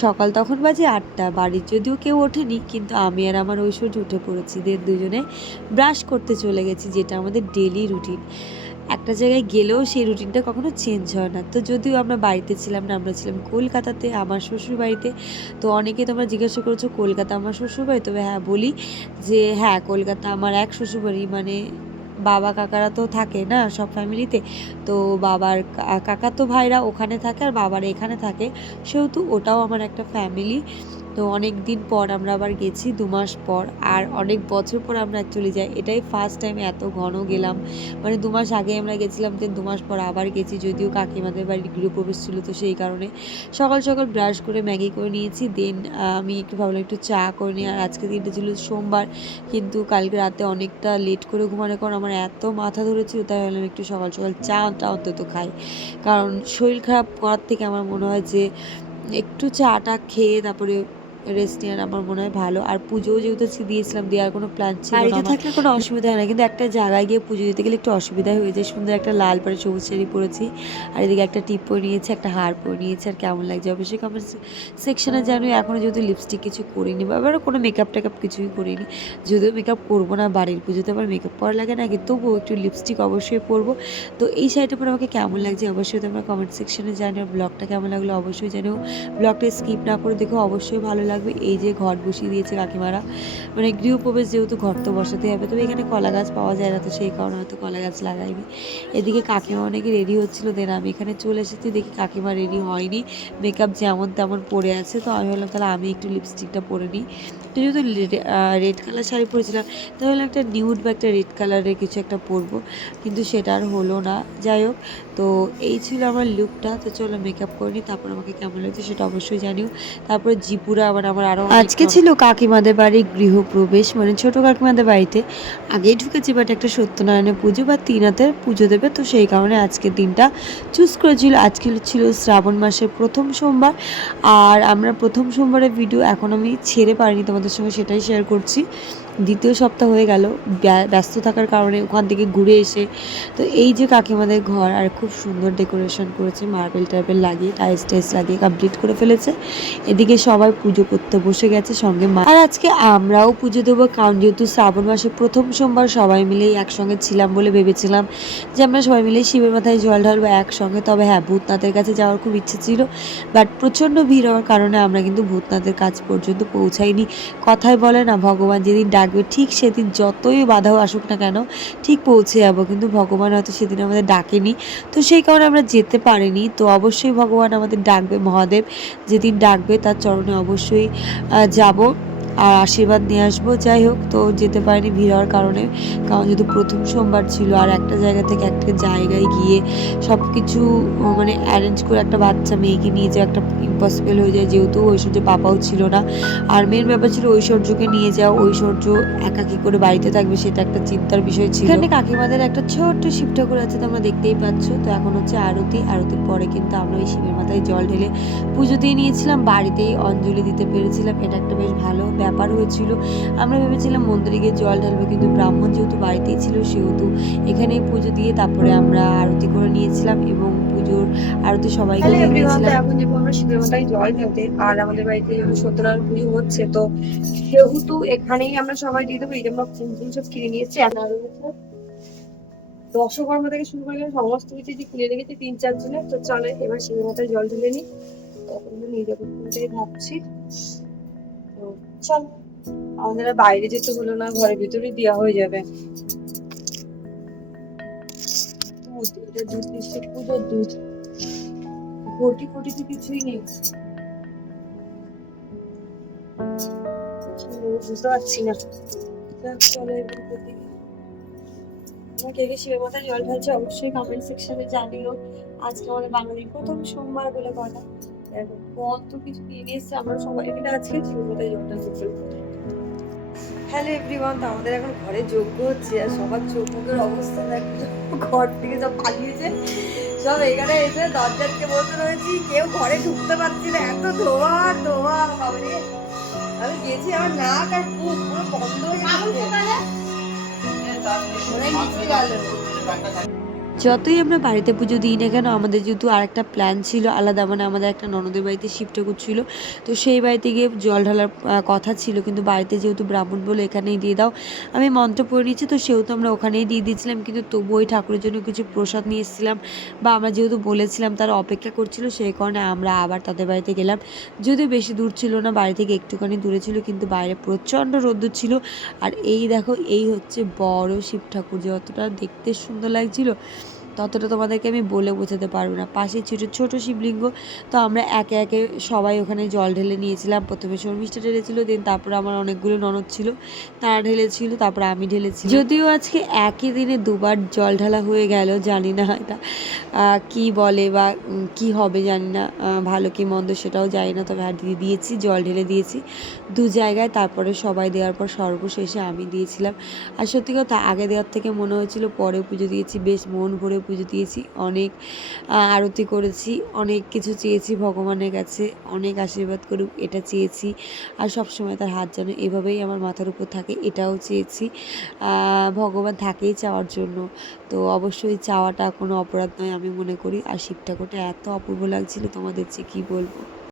সকাল তখন বাজে 8টা। বাড়ির যদিও কেউ ওঠেনি, কিন্তু আমি আর আমার ঐশ্বর্য উঠে পড়েছি। দুজনে ব্রাশ করতে চলে গেছি, যেটা আমাদের ডেলি রুটিন। একটা জায়গায় গেলেও সেই রুটিনটা কখনো চেঞ্জ হয় না। তো যদিও আমরা বাড়িতে ছিলাম না, আমরা ছিলাম কলকাতাতে, আমার শ্বশুর বাড়িতে। তো অনেকে তোমরা জিজ্ঞাসা করেছো কলকাতা আমার শ্বশুর বাড়ি, তবে হ্যাঁ বলি যে হ্যাঁ, কলকাতা আমার এক শ্বশুর বাড়ি। মানে বাবা কাকারা তো থাকে না সব ফ্যামিলিতে, তো বাবার কাকাতো ভাইরা ওখানে থাকে আর বাবার এখানে থাকে, সেহেতু ওটাও আমার একটা ফ্যামিলি। তো অনেক দিন পর আমরা আবার গেছি, 2 মাস পর। আর অনেক বছর পর আমরা অ্যাকচুয়ালি যাই, এটাই ফার্স্ট টাইম এত ঘন গেলাম। মানে 2 মাস আগে আমরা গেছিলাম, দেন 2 মাস পর আবার গেছি, যদিও কাকিমাদের বাড়ির গৃহপ্রবেশ ছিল, তো সেই কারণে সকাল সকাল ব্রাশ করে ম্যাগি করে নিয়েছি। দেন আমি একটু ভাবলাম একটু চা করে নিই। আর আজকে দিনটা ছিল সোমবার, কিন্তু কালকে রাতে অনেকটা লেট করে ঘুমানোর কারণ আমার এত মাথা ধরেছিল, তাই ভাবলাম একটু সকাল সকাল চাটা অন্তত খাই। কারণ শরীর খারাপ করার থেকে আমার মনে হয় যে একটু চাটা খেয়ে তারপরে রেস্ট নেওয়ার আমার মনে হয় ভালো। আর পুজোও যেহেতু দিয়েছিলাম, দেওয়ার কোনো প্ল্যান ছিল না বাড়িতে আমার, থাকলে কোনো অসুবিধা হয় না, কিন্তু একটা জায়গায় গিয়ে পুজো দিতে গেলে একটু অসুবিধা হয়ে যায়। সুন্দর একটা লাল পাড়ে সবুজ শাড়ি পরেছি, আর এদিকে একটা টিপ পরে নিয়েছি, একটা হার পরে নিয়েছি। আর কেমন লাগছে অবশ্যই কমেন্ট সেকশনে জানো। এখনও যেহেতু লিপস্টিক কিছু করিনি বা আবার কোনো মেকআপ টেকআপ কিছুই করিনি, যদিও মেকআপ করবো না, বাড়ির পুজোতে আবার মেকআপ করা লাগে না, কিন্তু তবুও একটু লিপস্টিক অবশ্যই পরবো। তো এই শাড়িটা পরে আমাকে কেমন লাগছে অবশ্যই তোমরা কমেন্ট সেকশনে জানিও। ব্লগটা কেমন লাগলো অবশ্যই জানিও, ব্লগটা স্কিপ না করে দেখো, অবশ্যই ভালো লাগবে। এই যে ঘর বসিয়ে দিয়েছে কাকিমারা, মানে গৃহপ্রবেশ যেহেতু ঘর তো বসাতে হবে, তবে এখানে কলা গাছ পাওয়া যায় না, তো সেই কারণে হয়তো কলা গাছ লাগাইনি। এদিকে কাকিমা অনেকে রেডি হচ্ছিল, দেন আমি এখানে চলে এসেছি, দেখি কাকিমা রেডি হয়নি, মেকআপ যেমন তেমন পরে আছে। তো আমি বললাম তাহলে আমি একটু লিপস্টিকটা পরে নিই। তো যেহেতু রেড কালার শাড়ি পরেছিলাম, তাহলে একটা নিউড বা একটা রেড কালারের কিছু একটা পরবো, কিন্তু সেটা আর হলো না। যাই হোক, তো এই ছিল আমার লুকটা। তো চলো মেকআপ করে নিই, তারপর আমাকে কেমন লাগছে সেটা অবশ্যই জানিও। তারপরে জিপুরা আবার আমার আরও আজকে ছিল কাকিমাদের বাড়ির গৃহপ্রবেশ, মানে ছোট কাকিমাদের বাড়িতে আগেই ঢুকেছি, বাট একটা সত্যনারায়ণের পুজো বা 3 হাতের পুজো দেবে, তো সেই কারণে আজকের দিনটা চুজ করেছিল। আজকে ছিল শ্রাবণ মাসের প্রথম সোমবার, আর আমরা প্রথম সোমবারের ভিডিও এখন আমি ছেড়ে পারিনি তোমাদের সঙ্গে, সেটাই শেয়ার করছি। দ্বিতীয় সপ্তাহ হয়ে গেল ব্যস্ত থাকার কারণে ওখান থেকে ঘুরে এসে। তো এই যে কাকিমাদের ঘর, আর খুব সুন্দর ডেকোরেশন করেছে, মার্বেল টার্বেল লাগিয়ে টাইলস টাইলস লাগিয়ে কমপ্লিট করে ফেলেছে। এদিকে সবাই পুজো করতে বসে গেছে সঙ্গে মা। আর আজকে আমরাও পুজো দেবো, কারণ যেহেতু শ্রাবণ মাসের প্রথম সোমবার সবাই মিলেই একসঙ্গে ছিলাম বলে ভেবেছিলাম যে আমরা সবাই মিলে শিবের মাথায় জল ঢালবো একসঙ্গে। তবে হ্যাঁ, ভূতনাথের কাছে যাওয়ার খুব ইচ্ছে ছিল, বাট প্রচণ্ড ভিড় হওয়ার কারণে আমরা কিন্তু ভূতনাথের কাছ পর্যন্ত পৌঁছাইনি। কথায় বলে না, ভগবান যেদিন ডাকবে ঠিক সেদিন যতই বাধাও আসুক না কেন ঠিক পৌঁছে যাবো, কিন্তু ভগবান হয়তো সেদিন আমাদের ডাকেনি, তো সেই কারণে আমরা যেতে পারিনি। তো অবশ্যই ভগবান আমাদের ডাকবে, মহাদেব যেদিন ডাকবে তার চরণে অবশ্যই যাব আর আশীর্বাদ নিয়ে আসবো। যাই হোক, তো যেতে পারিনি ভিড় হওয়ার কারণে, কারণ যেহেতু প্রথম সোমবার ছিল, আর একটা জায়গা থেকে একটা জায়গায় গিয়ে সব কিছু মানে অ্যারেঞ্জ করে একটা বাচ্চা মেয়েকে নিয়ে যাওয়া একটা ইম্পসিবল হয়ে যায়, যেহেতু ঐশ্বর্য পাপাও ছিল না। আর মেন ব্যাপার ছিল ঐশ্বর্যকে নিয়ে যাওয়া, ঐশ্বর্য একা কী করে বাড়িতে থাকবে সেটা একটা চিন্তার বিষয় ছিল। এখানে কাকিমাদের একটা ছোট্ট শিব ঠাকুর আছে, তোমরা দেখতেই পাচ্ছ। তো এখন হচ্ছে আরতি, আরতির পরে কিন্তু আমরা ওই শিবের মাথায় জল ঢেলে পুজো দিয়ে নিয়েছিলাম, বাড়িতেই অঞ্জলি দিতে পেরেছিলাম, এটা একটা বেশ ভালো ব্যাপার হয়েছিল। আমরা ভেবেছিলাম মন্দিরে গিয়ে জল ঢালবো, কিন্তু ব্রাহ্মণ যেহেতু বাড়িতেই ছিল, সেহেতু এখানেই পুজো দিয়ে তারপরে আমরা আরতি করে নিয়েছিলাম, এবং পুজোর আরতি সবাইকে দিয়ে দিয়েছিলাম। এখন যাবো আমরা শিবের মাথায় জল ঢালতে, আর আমাদের বাড়িতে যেহেতু সত্যনারায়ণ পুজো হচ্ছে, তো সেহেতু এখানেই আমরা সবাই দিয়ে দেবো। এই যে আমরা ফুল সব কিনে নিয়েছি, দশকর্মা থেকে শুরু করে সমস্ত কিছু যে কিনে রেখেছি 3-4 জনের। তো চলে এবার শিবের মাথায় জল ঢেলে নিই, তখন নিয়ে যাবো ভাবছি। তো চল, আমাদের বাইরে যেতে হলো না, ঘরের ভিতরেই দেওয়া হয়ে যাবে। দুধ, এটা দুধ মিষ্টি পুজোর দুধ, ঘটি ফটি তো কিছুই নেই, বুঝতে পারছি না। চলো এবার আমার কে কে শিবের মাথায় জল ঢালছে অবশ্যই কমেন্ট সেকশনে জানিও। আজকে আমাদের বাঙালির প্রথম সোমবার বলে কথা, দেখো কত কিছু কিনে নিয়ে এসছে, আমরা সবাই মিলে আজকে শিবের মাথায় জল ঢালতে। হ্যালো এভরিওয়ান, তো আমাদের এখন ঘরে যজ্ঞ হচ্ছে, আর সবার চোখ মুখের অবস্থা দেখো, ঘর থেকে সব পালিয়েছে, সব এখানে এসে দরজাকে বলতে রয়েছি, কেউ ঘরে ঢুকতে পারছি না, এত ধোয়া ধোয়া বাবারে। আমি গেছি, আমার নাক আর মুখ পুরো বন্ধ হয়ে গেছে, মনে হয় নিচে গেল। যতই আমরা বাড়িতে পুজো দিই না কেন, আমাদের যেহেতু আরেকটা প্ল্যান ছিল আলাদা, মানে আমাদের একটা ননদের বাড়িতে শিব ঠাকুর ছিল, তো সেই বাড়িতে গিয়ে জল ঢালার কথা ছিল, কিন্তু বাড়িতে যেহেতু ব্রাহ্মণ বলে এখানেই দিয়ে দাও, আমি মন্ত্র পড়ে নিয়েছি, তো সেহেতু আমরা ওখানেই দিয়ে দিয়েছিলাম। কিন্তু তবু ওই ঠাকুরের জন্য কিছু প্রসাদ নিয়ে এসেছিলাম, বা আমরা যেহেতু বলেছিলাম তারা অপেক্ষা করছিল, সেই কারণে আমরা আবার তাদের বাড়িতে গেলাম। যদিও বেশি দূর ছিল না, বাড়ি থেকে একটুখানি দূরে ছিল, কিন্তু বাইরে প্রচণ্ড রোদ্দুর ছিল। আর এই দেখো, এই হচ্ছে বড় শিব ঠাকুর, যতটা দেখতে সুন্দর লাগছিল ততটা তোমাদেরকে আমি বলে বোঝাতে পারবো না। পাশে ছোট ছোট শিবলিঙ্গ। তো আমরা একে একে সবাই ওখানে জল ঢেলে নিয়েছিলাম। প্রথমে শর্মিষ্ঠা ঢেলেছিল, দেন তারপরে আমার অনেকগুলো ননদ ছিল, তারা ঢেলেছিল, তারপরে আমি ঢেলেছি। যদিও আজকে একই দিনে দুবার জল ঢালা হয়ে গেল, জানি না এটা কি বলে বা কি হবে জানি না, ভালো কি মন্দ সেটাও জানি না, তবে দিয়ে দিয়েছি, জল ঢেলে দিয়েছি দু জায়গায়। তারপরে সবাই দেওয়ার পর সর্বশেষে আমি দিয়েছিলাম। আর সত্যি কথা, আগে দেওয়ার থেকে মনে হয়েছিল পরে পুজো দিয়েছি, বেশ মন ভরে পুজো দিয়েছি, অনেক আরতি করেছি, অনেক কিছু চেয়েছি ভগবানের কাছে, অনেক আশীর্বাদ করুক এটা চেয়েছি। আর সবসময় তার হাত যেন এভাবেই আমার মাথার উপর থাকে এটাও চেয়েছি। ভগবান থাকেই চাওয়ার জন্য, তো অবশ্যই চাওয়াটা কোনো অপরাধ নয় আমি মনে করি। আর শিব ঠাকুরটা এত অপূর্ব লাগছিল তোমাদের যে কী বলবো।